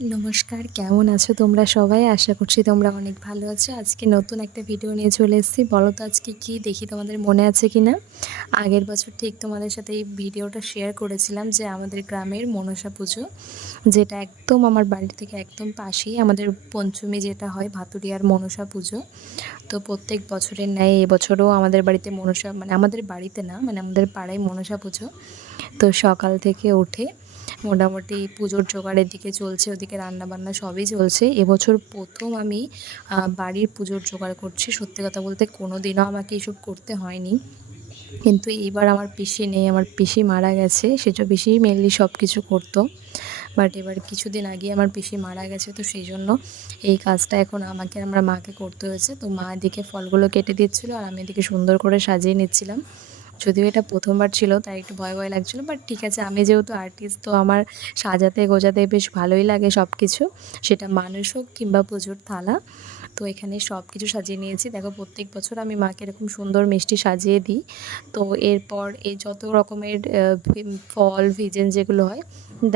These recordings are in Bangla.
নমস্কার, কেমন আছো তোমরা সবাই? আশা করছি তোমরা অনেক ভালো আছো। আজকে নতুন একটা ভিডিও নিয়ে চলে এসেছি। বলো তো আজকে কী দেখি তোমাদের মনে আছে কি না? আগের বছর ঠিক তোমাদের সাথে এই ভিডিওটা শেয়ার করেছিলাম যে আমাদের গ্রামের মনসা পুজো, যেটা একদম আমার বাড়ি থেকে একদম পাশেই আমাদের পঞ্চমী যেটা হয় ভাতুরিয়ার মনসা পুজো। তো প্রত্যেক বছরের ন্যায় এবছরও আমাদের বাড়িতে মনসা আমাদের বাড়িতে না আমাদের পাড়ায় মনসা পুজো। তো সকাল থেকে উঠে মোটামুটি পুজোর জোগাড়ের দিকে চলছে, ওদিকে রান্নাবান্না সবই চলছে। এবছর প্রথম আমি বাড়ির পুজোর জোগাড় করছি। সত্যি কথা বলতে কোনো দিনও আমাকে এসব করতে হয়নি, কিন্তু এইবার আমার পিসি নেই, আমার পিসি মারা গেছে। সেটা পিসিই মেনলি সব কিছু করতো, বাট এবার কিছুদিন আগে আমার পিসি মারা গেছে, তো সেই জন্য এই কাজটা এখন আমার মাকে করতে হয়েছে। তো মা এদিকে ফলগুলো কেটে দিচ্ছিলো আর আমি এদিকে সুন্দর করে সাজিয়ে নিচ্ছিলাম। যদিও এটা প্রথমবার ছিল তাই একটু ভয় ভয় লাগছিলো, বাট ঠিক আছে, আমি যেহেতু আর্টিস্ট তো আমার সাজাতে গোজাতে বেশ ভালোই লাগে সব কিছু, সেটা মানুষ হোক কিংবা পুজোর থালা। তো এখানে সব কিছু সাজিয়ে নিয়েছি। দেখো, প্রত্যেক বছর আমি মাকে এরকম সুন্দর মিষ্টি সাজিয়ে দিই। তো এরপর এই যত রকমের ফল ভিজেন যেগুলো হয়,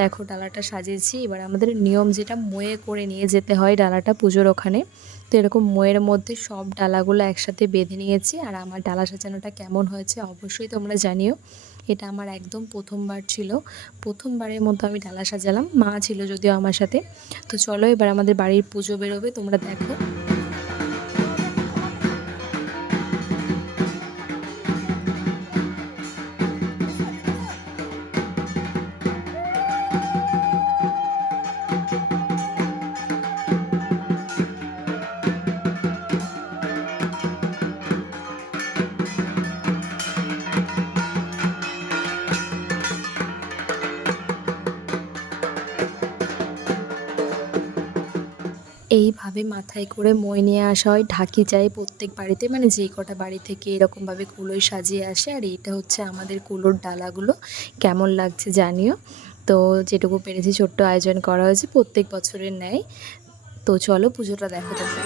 দেখো ডালাটা সাজিয়েছি। এবার আমাদের নিয়ম যেটা, ময়ে করে নিয়ে যেতে হয় ডালাটা পুজোর ওখানে। তো এরকম ময়ের মধ্যে সব ডালাগুলো একসাথে বেঁধে নিয়েছি। আর আমার ডালা সাজানোটা কেমন হয়েছে অবশ্যই তোমরা জানিও। এটা আমার একদম প্রথমবার ছিল, প্রথমবারের মতো আমি ডালা সাজালাম। মা ছিল যদিও আমার সাথে। তো চলো এবার আমাদের বাড়ির পুজো বেরোবে, তোমরা দেখো। এইভাবে মাথায় করে মই নিয়ে আসা হয়, ঢাকি যায় প্রত্যেক বাড়িতে, যেই কটা বাড়ি থেকে এরকমভাবে কুলোয় সাজিয়ে আসে। আর এইটা হচ্ছে আমাদের কুলোর ডালাগুলো। কেমন লাগছে জানিও। তো যেটুকু পেরেছি ছোট্ট আয়োজন করা হয়েছে প্রত্যেক বছরের ন্যায়। তো চলো পুজোটা দেখো তোমরা।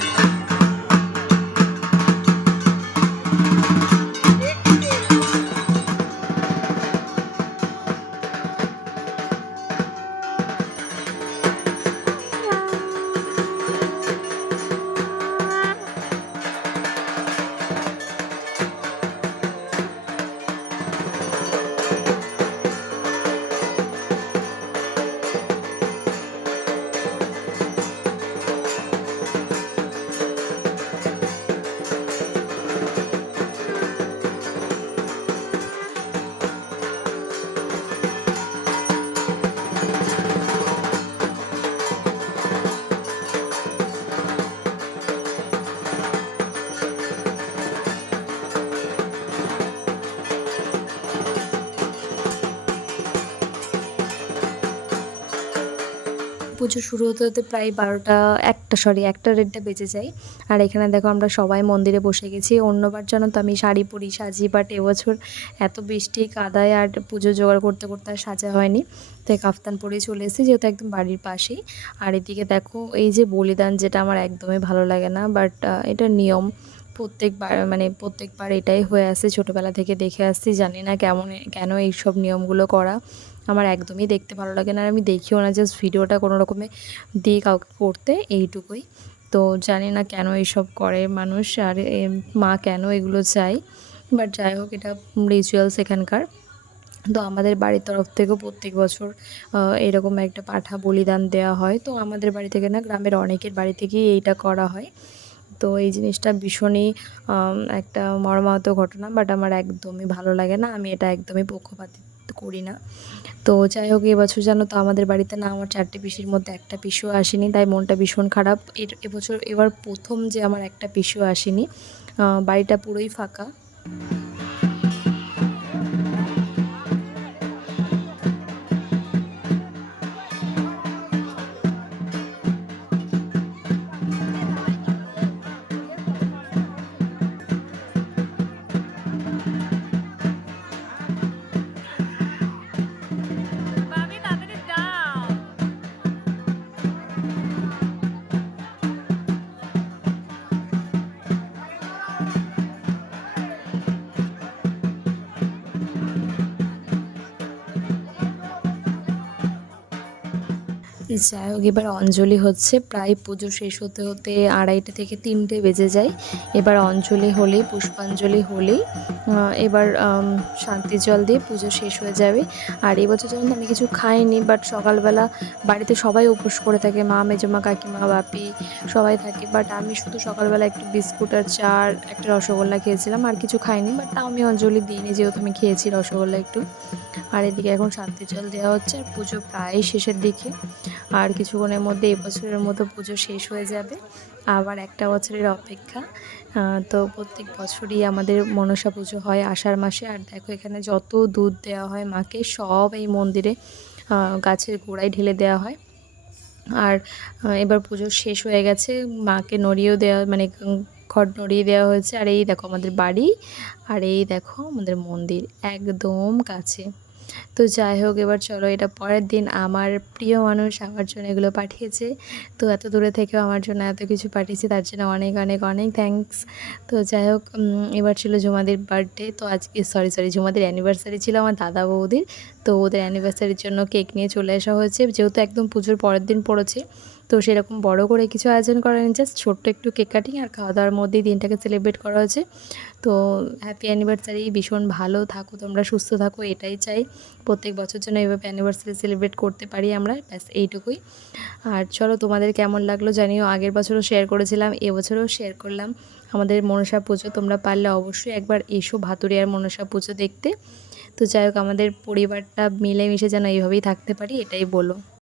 পুজো শুরু হতে হতে প্রায় ১২টা, ১টা ১টা বেজে যায়। আর এখানে দেখো আমরা সবাই মন্দিরে বসে গেছি। অন্যবার জানো তো আমি শাড়ি পরি, সাজি, বাট এবছর এত বৃষ্টি কাদায় আর পুজো জোগাড় করতে করতে আর সাজা হয়নি। তাই কাফতান পরেই চলে এসেছি, যেহেতু একদম বাড়ির পাশেই। আর এদিকে দেখো এই যে বলিদান, যেটা আমার একদমই ভালো লাগে না, বাট এটা নিয়ম। প্রত্যেকবার এটাই হয়ে আসছে, ছোটোবেলা থেকে দেখে আসছি। জানি না কেন এইসব নিয়মগুলো করা আমার একদমই দেখতে ভালো লাগে না, আর আমি দেখিও না। জাস্ট ভিডিওটা কোনো রকমে দিই কাউকে করতে, এইটুকুই। তো জানি না কেন এইসব করে মানুষ, আর মা কেন এগুলো চায়, বাট যাই হোক, এটা রিচুয়ালস এখানকার। তো আমাদের বাড়ির তরফ থেকেও প্রত্যেক বছর এরকম একটা পাঠা বলিদান দেওয়া হয়। তো আমাদের বাড়ি থেকে না, গ্রামের অনেকের বাড়ি থেকেই এইটা করা হয়। তো এই জিনিসটা ভীষণই একটা মর্মাহত ঘটনা, বাট আমার একদমই ভালো লাগে না। আমি এটা একদমই পক্ষপাতিত্ব করি না। তো যাই হোক, এবছর জানো তো আমাদের বাড়িতে না, আমার 4টে পিসির মধ্যে একটা পিসিও আসেনি, তাই মনটা ভীষণ খারাপ। এবার প্রথম যে আমার একটা পিসিও আসেনি, বাড়িটা পুরোই ফাঁকা। যাই হোক, এবার অঞ্জলি হচ্ছে, প্রায় পুজো শেষ হতে হতে 2:30 থেকে 3টে বেজে যায়। এবার অঞ্জলি হলেই, পুষ্পাঞ্জলি হলেই এবার শান্তি জল দিয়ে পুজো শেষ হয়ে যাবে। আর এবছর যেমন আমি কিছু খাইনি, বাট সকালবেলা বাড়িতে সবাই উপোস করে থাকে, মা, মেজমা, কাকিমা, বাপি সবাই থাকে। বাট আমি শুধু সকালবেলা একটু বিস্কুট আর চা আর একটা রসগোল্লা খেয়েছিলাম, আর কিছু খাইনি। বাট তাও আমি অঞ্জলি দিইনি, যেহেতু আমি খেয়েছি রসগোল্লা একটু। আর এদিকে এখন শান্তি জল দেওয়া হচ্ছে, আর পুজো প্রায় শেষের দিকে। আর কিছুক্ষণের মধ্যে এবছরের মতো পুজো শেষ হয়ে যাবে, আবার একটা বছরের অপেক্ষা। তো প্রত্যেক বছরই আমাদের মনসা পুজো হয় আষাঢ় মাসে। আর দেখো এখানে যত দুধ দেওয়া হয় মাকে, সব এই মন্দিরে গাছের গোড়ায় ঢেলে দেওয়া হয়। আর এবার পুজো শেষ হয়ে গেছে, মাকে নড়িয়েও দেওয়া, মানে ঘট নড়িয়ে দেওয়া হয়েছে। আর এই দেখো আমাদের বাড়ি, আর এই দেখো আমাদের মন্দির একদম কাছে। তো যাই হোক, এবার চলো, এটা পরের দিন। আমার প্রিয় মানুষ আমার জন্য এগুলো পাঠিয়েছে, তো এত দূরে থেকেও আমার জন্য এত কিছু পাঠিয়েছে, তার জন্য অনেক অনেক অনেক থ্যাঙ্কস। তো যাই হোক, এবার ছিল ঝুমাদির বার্থডে, তো আজকে সরি ঝুমাদির অ্যানিভার্সারি ছিল আমার দাদা বৌদির। তো ওদের অ্যানিভার্সারির জন্য কেক নিয়ে চলে আসা হয়েছে, যেহেতু একদম পুজোর পরের দিন পড়েছে। তো সেরকম বড় করে কিছু আয়োজন করা নেই, জাস্ট ছোট্ট একটু কেক কাটিং আর খাওয়া দাওয়ার মধ্যেই দিনটাকে সেলিব্রেট করা হয়েছে। তো হ্যাপি অ্যানিভার্সারি, ভীষণ ভালো থাকো তোমরা, সুস্থ থাকো, এটাই চাই। প্রত্যেক বছর যেন এইভাবে অ্যানিভার্সারি সেলিব্রেট করতে পারি আমরা, ব্যাস এইটুকুই। আর চলো, তোমাদের কেমন লাগলো জানিও। আগের বছরও শেয়ার করেছিলাম, এবছরও শেয়ার করলাম আমাদের মনসা পুজো। তোমরা পারলে অবশ্যই একবার এসো ভাতুরিয়ার মনসা পুজো দেখতে। তো যাই হোক, আমাদের পরিবারটা মিলেমিশে যেন এইভাবেই থাকতে পারি, এটাই বলো।